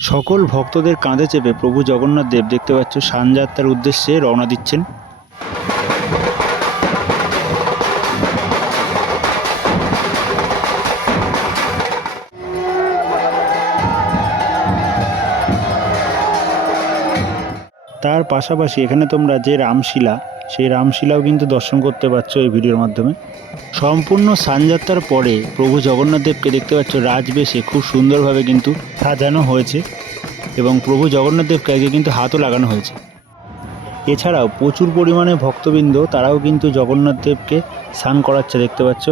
সকল ভক্তদের কাঁধে চেপে প্রভু জগন্নাথ দেব দেখতে পাচ্ছ সানযাত্রার উদ্দেশ্যে রওনা দিচ্ছেন। তার পাশাপাশি এখানে তোমরা যে রামশিলা সেই রামশিলাও কিন্তু দর্শন করতে পারছ এই ভিডিওর মাধ্যমে। সম্পূর্ণ সানযাত্রার পরে প্রভু জগন্নাথদেবকে দেখতে পাচ্ছ রাজবেশে খুব সুন্দরভাবে কিন্তু সাজানো হয়েছে এবং প্রভু জগন্নাথদেবকে আগে কিন্তু হাতও লাগানো হয়েছে। এছাড়াও প্রচুর পরিমাণে ভক্তবৃন্দ তারাও কিন্তু জগন্নাথদেবকে স্নান করাচ্ছে দেখতে পাচ্ছ।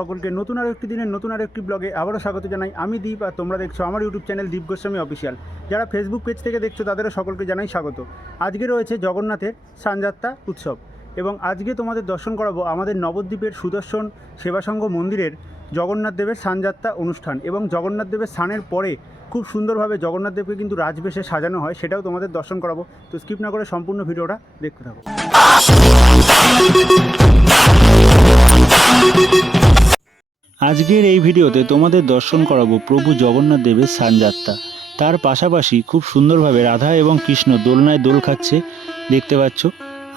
সকলকে নতুন আর একটি দিনের নতুন আর একটি ব্লগে আবারও স্বাগত জানাই। আমি দীপ আর তোমরা দেখছ আমার YouTube channel Deep Goswami official যারা ফেসবুক পেজ থেকে দেখছ তাদেরও সকলকে জানাই স্বাগত। আজকে রয়েছে জগন্নাথের সানযাত্রা উৎসব এবং আজকে তোমাদের দর্শন করাবো আমাদের নবদ্বীপের সুদর্শন সেবাসংঘ মন্দিরের জগন্নাথ দেবের সানযাত্রা অনুষ্ঠান এবং জগন্নাথ দেবের স্নানের পরে খুব সুন্দরভাবে জগন্নাথ দেবকে কিন্তু রাজবেশে সাজানো হয়, সেটাও তোমাদের দর্শন করাবো। তো স্কিপ না করে সম্পূর্ণ ভিডিওটা দেখতে থাকো। আজকের এই ভিডিওতে তোমাদের দর্শন করাবো প্রভু জগন্নাথ দেবের সানযাত্রা তার পাশাপাশি খুব সুন্দরভাবে রাধা এবং কৃষ্ণ দোলনায় দোল খাচ্ছে, দেখতে পাচ্ছ।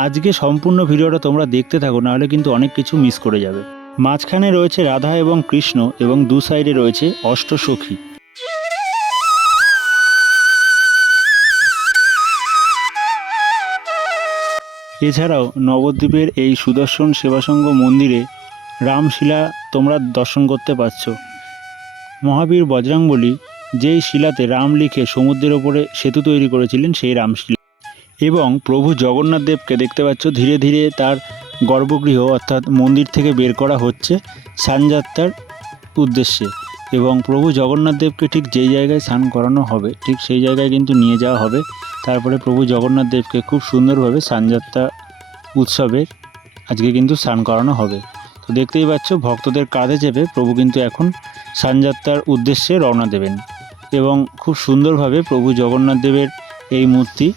আজকে সম্পূর্ণ ভিডিওটা তোমরা দেখতে থাকো, নাহলে কিন্তু অনেক কিছু মিস করে যাবে। মাঝখানে রয়েছে রাধা এবং কৃষ্ণ এবং দু সাইডে রয়েছে অষ্টসখী। এছাড়াও নবদ্বীপের এই সুদর্শন সেবাসংঘ মন্দিরে রামশিলা তোমরা দর্শন করতে পারছ। মহাবীর বজরাঙ্গবলী যেই শিলাতে রাম লিখে সমুদ্রের ওপরে সেতু তৈরি করেছিলেন সেই রামশিলা। এবং প্রভু জগন্নাথ দেবকে দেখতে পাচ্ছ, ধীরে ধীরে তার গর্ভগৃহ অর্থাৎ মন্দির থেকে বের করা হচ্ছে সানযাত্রার উদ্দেশ্যে। এবং প্রভু জগন্নাথ দেবকে ঠিক যেই জায়গায় স্নান করানো হবে, ঠিক সেই জায়গায় কিন্তু নিয়ে যাওয়া হবে। তারপরে প্রভু জগন্নাথ দেবকে খুব সুন্দরভাবে সানযাত্রা উৎসবের আজকে কিন্তু স্নান করানো হবে। তো দেখতেই পাচ্ছ, ভক্তদের কাঁধে চেপে প্রভু কিন্তু এখন সানযাত্রার উদ্দেশ্যে রওনা দেবেন এবং খুব সুন্দরভাবে প্রভু জগন্নাথ দেবের এই মূর্তি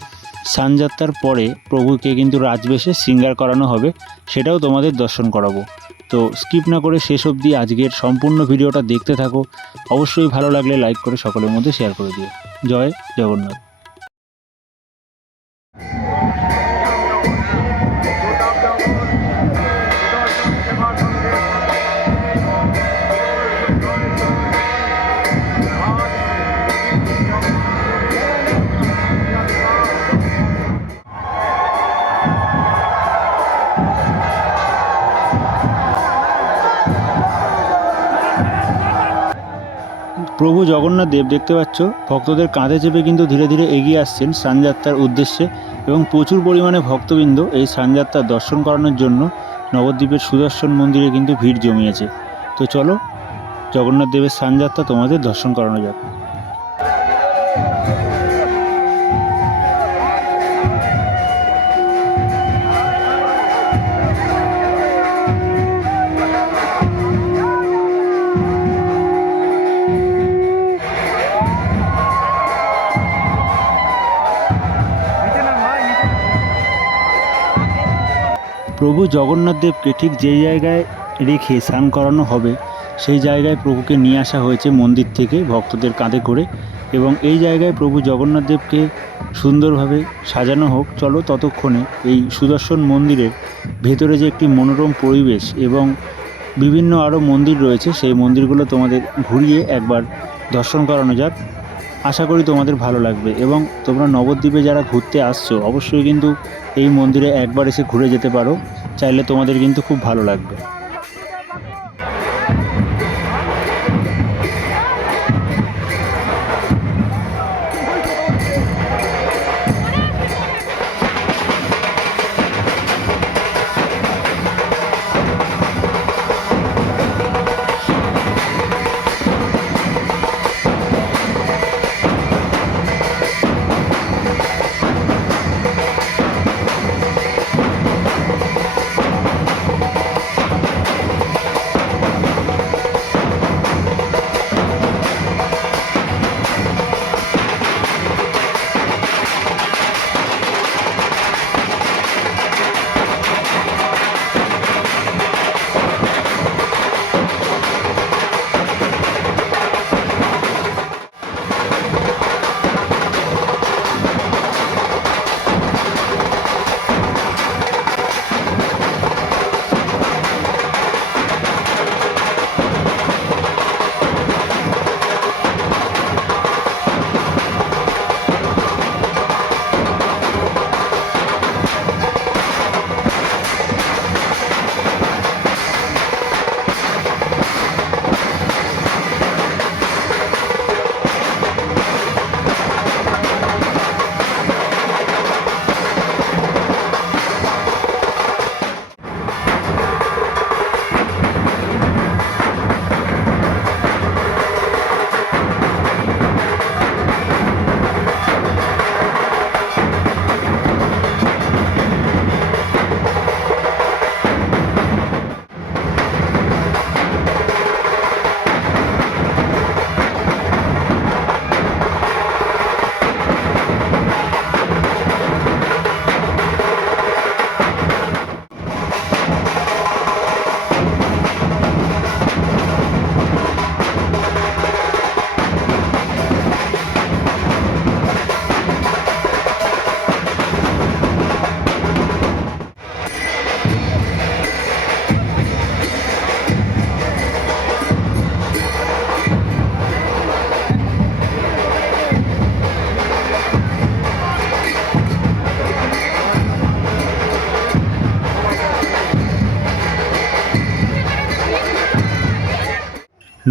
সানযাত্রার পরে প্রভুকে কিন্তু রাজবেশে সিঙ্গার করানো হবে, সেটাও তোমাদের দর্শন করাবো। তো স্কিপ না করে শেষ অবধি আজকের সম্পূর্ণ ভিডিওটা দেখতে থাকো, অবশ্যই ভালো লাগলে লাইক করে সকলের মধ্যে শেয়ার করে দিও। জয় জগন্নাথ। প্রভু জগন্নাথ দেব দেখতে পাচ্ছ, ভক্তদের কাঁধে চেপে কিন্তু ধীরে ধীরে এগিয়ে আসছেন সানযাত্রার উদ্দেশ্যে এবং প্রচুর পরিমাণে ভক্তবৃন্দ এই সানযাত্রার দর্শন করানোর জন্য নবদ্বীপের সুদর্শন মন্দিরে কিন্তু ভিড় জমিয়েছে। তো চলো, জগন্নাথ দেবের সানযাত্রা তোমাদের দর্শন করানো যাক। প্রভু জগন্নাথ দেবকে ঠিক যেই জায়গায় রেখে স্নান করানো হবে, সেই জায়গায় প্রভুকে নিয়ে আসা হয়েছে মন্দির থেকে ভক্তদের কাঁধে করে এবং এই জায়গায় প্রভু জগন্নাথ দেবকে সুন্দরভাবে সাজানো হোক। চলো ততক্ষণে এই সুদর্শন মন্দিরের ভেতরে যে একটি মনোরম পরিবেশ এবং বিভিন্ন আরও মন্দির রয়েছে, সেই মন্দিরগুলো তোমাদের ঘুরিয়ে একবার দর্শন করানো যাক। আশা করি তোমাদের ভালো লাগবে এবং তোমরা নবদ্বীপে যারা ঘুরতে আসছো, অবশ্যই কিন্তু এই মন্দিরে একবার এসে ঘুরে যেতে পারো, চাইলে তোমাদের কিন্তু খুব ভালো লাগবে।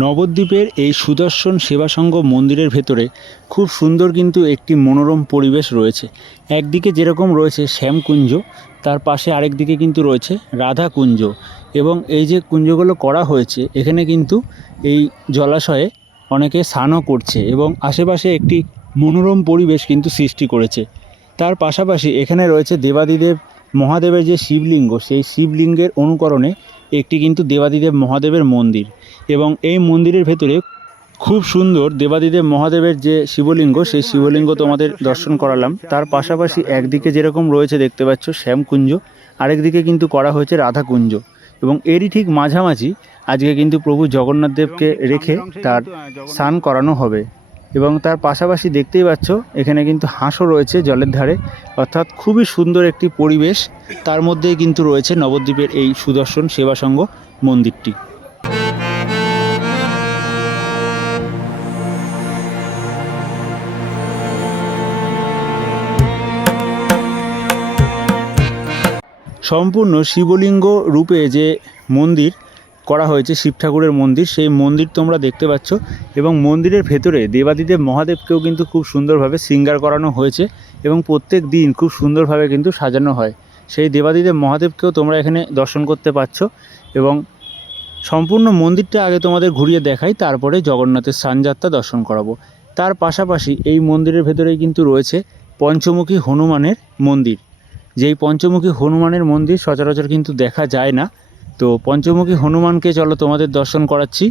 নবদ্বীপের এই সুদর্শন সেবা সংঘ মন্দিরের ভেতরে খুব সুন্দর কিন্তু একটি মনোরম পরিবেশ রয়েছে। একদিকে যেরকম রয়েছে শ্যামকুঞ্জ, তার পাশে আরেকদিকে কিন্তু রয়েছে রাধা কুঞ্জ এবং এই যে কুঞ্জগুলো করা হয়েছে, এখানে কিন্তু এই জলাশয়ে অনেকে স্নানও করছে এবং আশেপাশে একটি মনোরম পরিবেশ কিন্তু সৃষ্টি করেছে। তার পাশাপাশি এখানে রয়েছে দেবাদিদেব মহাদেবের যে শিবলিঙ্গ, সেই শিবলিঙ্গের অনুকরণে একটি কিন্তু দেবাদিদেব মহাদেবের মন্দির এবং এই মন্দিরের ভেতরে খুব সুন্দর দেবাদিদেব মহাদেবের যে শিবলিঙ্গ, সেই শিবলিঙ্গ তোমাদের দর্শন করালাম। তার পাশাপাশি একদিকে যেরকম রয়েছে দেখতে পাচ্ছ শ্যামকুঞ্জ, আরেকদিকে কিন্তু করা হয়েছে রাধাকুঞ্জ এবং এরই ঠিক মাঝামাঝি আজকে কিন্তু প্রভু জগন্নাথ দেবকে রেখে তার স্নান করানো হবে। এবং তার পাশাপাশি দেখতেই পাচ্ছ, এখানে কিন্তু হাঁসও রয়েছে জলের ধারে। অর্থাৎ খুবই সুন্দর একটি পরিবেশ। তার মধ্যেই কিন্তু রয়েছে নবদ্বীপের এই সুদর্শন সেবা সংঘ মন্দিরটি। সম্পূর্ণ শিবলিঙ্গ রূপে যে মন্দির করা হয়েছে শিব ঠাকুরের মন্দির। সেই মন্দির তোমরা দেখতে পাচ্ছ এবং মন্দিরের ভেতরে দেবাদিদেব মহাদেবকেও কিন্তু খুব সুন্দরভাবে শৃঙ্গার করানো হয়েছে এবং প্রত্যেক দিন খুব সুন্দরভাবে কিন্তু সাজানো হয়। সেই দেবাদিদেব মহাদেবকেও তোমরা এখানে দর্শন করতে পারছ এবং সম্পূর্ণ মন্দিরটা আগে তোমাদের ঘুরিয়ে দেখাই, তারপরে জগন্নাথের সানযাত্রা দর্শন করাবো। তার পাশাপাশি এই মন্দিরের ভেতরেই কিন্তু রয়েছে পঞ্চমুখী হনুমানের মন্দির। যেই পঞ্চমুখী হনুমানের মন্দির সচরাচর কিন্তু দেখা যায় না। তো পঞ্চমুখী হনুমানকে চলো তোমাদের দর্শন করাচ্ছি।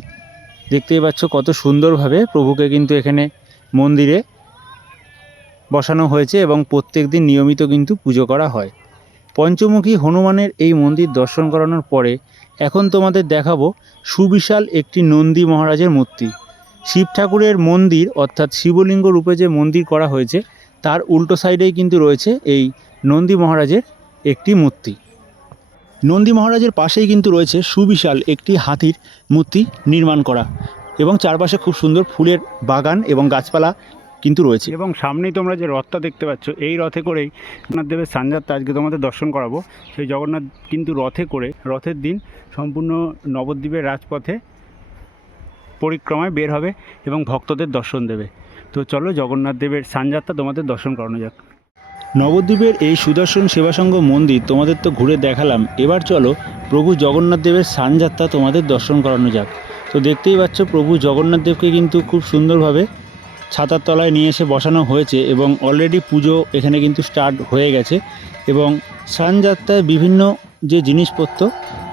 দেখতেই পাচ্ছ কত সুন্দরভাবে প্রভুকে কিন্তু এখানে মন্দিরে বসানো হয়েছে এবং প্রত্যেক দিন নিয়মিত কিন্তু পুজো করা হয়। পঞ্চমুখী হনুমানের এই মন্দির দর্শন করানোর পরে এখন তোমাদের দেখাবো সুবিশাল একটি নন্দী মহারাজের মূর্তি। শিব ঠাকুরের মন্দির অর্থাৎ শিবলিঙ্গ রূপে যে মন্দির করা হয়েছে, তার উল্টো সাইডেই কিন্তু রয়েছে এই নন্দী মহারাজের একটি মূর্তি। নন্দী মহারাজের পাশেই কিন্তু রয়েছে সুবিশাল একটি হাতির মূর্তি নির্মাণ করা এবং চারপাশে খুব সুন্দর ফুলের বাগান এবং গাছপালা কিন্তু রয়েছে। এবং সামনেই তোমরা যে রথটা দেখতে পাচ্ছ, এই রথে করেই জগন্নাথ দেবের সানযাত্রা আজকে তোমাদের দর্শন করাবো। সেই জগন্নাথ কিন্তু রথে করে, রথের দিন সম্পূর্ণ নবদ্বীপের রাজপথে পরিক্রমায় বের হবে এবং ভক্তদের দর্শন দেবে। তো চলো জগন্নাথ দেবের সানযাত্রা তোমাদের দর্শন করানো যাক। নবদ্বীপের এই সুদর্শন সেবাসংঘ মন্দির তোমাদের তো ঘুরে দেখালাম। এবার চলো প্রভু জগন্নাথ দেবের সানযাত্রা তোমাদের দর্শন করানো যাক। তো দেখতেই পাচ্ছ প্রভু জগন্নাথ দেবকে কিন্তু খুব সুন্দরভাবে ছাতার তলায় নিয়ে এসে বসানো হয়েছে এবং অলরেডি পুজো এখানে কিন্তু স্টার্ট হয়ে গেছে এবং স্নানযাত্রায় বিভিন্ন যে জিনিসপত্র,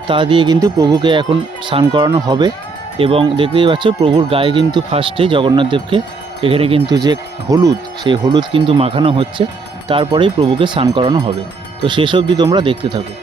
তা দিয়ে কিন্তু প্রভুকে এখন স্নান করানো হবে এবং দেখতেই পাচ্ছ প্রভুর গায়ে কিন্তু ফার্স্টে জগন্নাথ দেবকে এখানে কিন্তু যে হলুদ, সেই হলুদ কিন্তু মাখানো হচ্ছে। তারপরেই প্রভুকে স্নান করানো হবে। তো সেসব অবধি তোমরা দেখতে থাকো।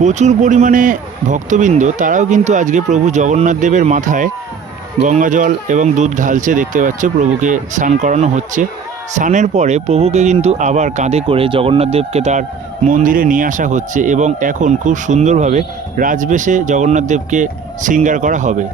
প্রচুর পরিমাণে ভক্তবৃন্দ, তারাও কিন্তু আজকে প্রভু জগন্নাথ দেবের মাথায় গঙ্গা জল এবং দুধ ঢালছে, দেখতে পাচ্ছ প্রভুকে স্নান করানো হচ্ছে। স্নানের পরে প্রভুকে কিন্তু আবার কাঁধে করে জগন্নাথ দেবকে তার মন্দিরে নিয়ে আসা হচ্ছে এবং এখন খুব সুন্দরভাবে রাজবেশে জগন্নাথ দেবকে সিঙ্গার করা হবে।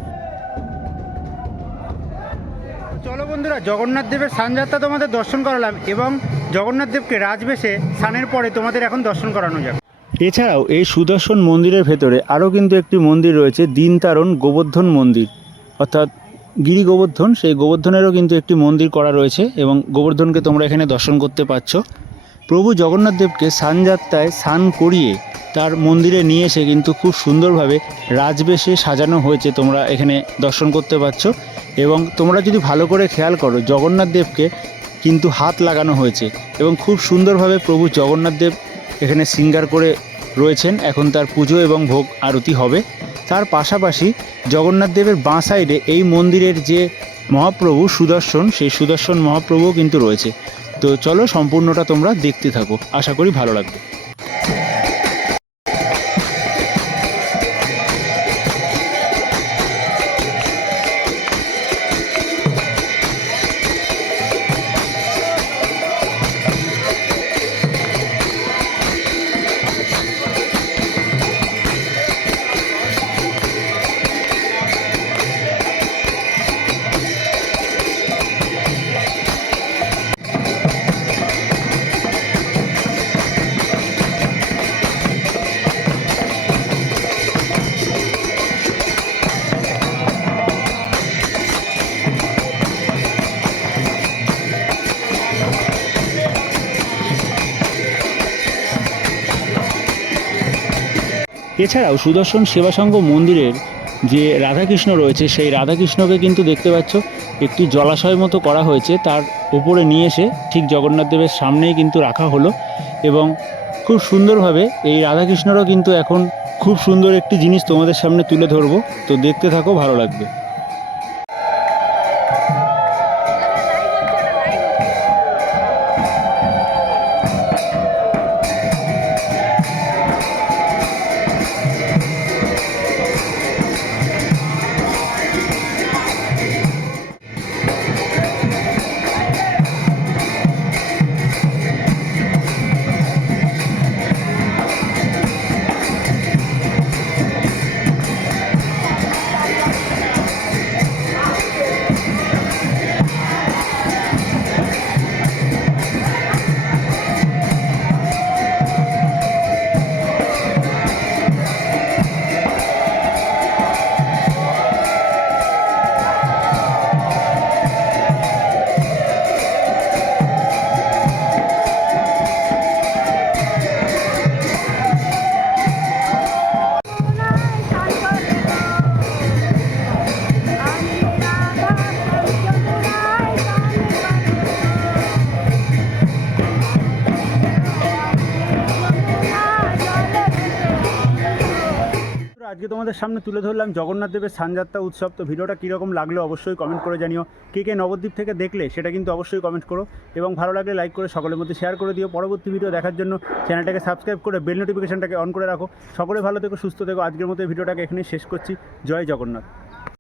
চলো বন্ধুরা, জগন্নাথ দেবের স্নানযাত্রা তোমাদের দর্শন করালাম এবং জগন্নাথ দেবকে রাজবেশে স্নানের পরে তোমাদের এখন দর্শন করানো যাবে এছাড়াও এই সুদর্শন মন্দিরের ভেতরে আরও কিন্তু একটি মন্দির রয়েছে, দিনতারণ গোবর্ধন মন্দির। অর্থাৎ গিরি গোবর্ধন সেই গোবর্ধনেরও কিন্তু একটি মন্দির করা রয়েছে এবং গোবর্ধনকে তোমরা এখানে দর্শন করতে পারছ প্রভু জগন্নাথ দেবকে স্নানযাত্রায় স্নান করিয়ে তার মন্দিরে নিয়ে এসে কিন্তু খুব সুন্দরভাবে রাজবেশে সাজানো হয়েছে তোমরা এখানে দর্শন করতে পারছ এবং তোমরা যদি ভালো করে খেয়াল করো, জগন্নাথ দেবকে কিন্তু হাত লাগানো হয়েছে এবং খুব সুন্দরভাবে প্রভু জগন্নাথ দেব এখানে সিঙ্গার করে রয়েছেন। এখন তার পুজো এবং ভোগ আরতি হবে। তার পাশাপাশি জগন্নাথ দেবের বাঁ সাইডে এই মন্দিরের যে মহাপ্রভু সুদর্শন, সেই সুদর্শন মহাপ্রভুও কিন্তু রয়েছে। তো চলো সম্পূর্ণটা তোমরা দেখতে থাকো। আশা করি ভালো লাগবে। এছাড়াও সুদর্শন সেবাসঙ্গ মন্দিরের যে রাধাকৃষ্ণ রয়েছে, সেই রাধাকৃষ্ণকে কিন্তু দেখতে পাচ্ছ, একটি জলাশয় মতো করা হয়েছে। তার উপরে নিয়ে এসে ঠিক জগন্নাথ দেবের সামনেই কিন্তু রাখা হলো এবং খুব সুন্দরভাবে এই রাধাকৃষ্ণরও কিন্তু এখন খুব সুন্দর একটি জিনিস তোমাদের সামনে তুলে ধরবো। তো দেখতে থাকো, ভালো লাগবে। তোমাদের সামনে তুলে ধরলাম জগন্নাথ দেবের সানযাত্রা উৎসব। তো ভিডিওটা কীরকম লাগল অবশ্যই কমেন্ট করে জানিও। কে কে নবদ্বীপ থেকে দেখলে সেটা কিন্তু অবশ্যই কমেন্ট করো। এবং ভালো লাগলে লাইক করে সকলের মধ্যে শেয়ার করে দিও। পরবর্তী ভিডিও দেখার জন্য চ্যানেলটাকে সাবস্ক্রাইব করে বেল নোটিফিকেশনটাকে অন করে রাখো। সকলে ভালো থেকো, সুস্থ থেকো। আজকের মতো ভিডিওটাকে এখানে শেষ করছি। জয় জগন্নাথ।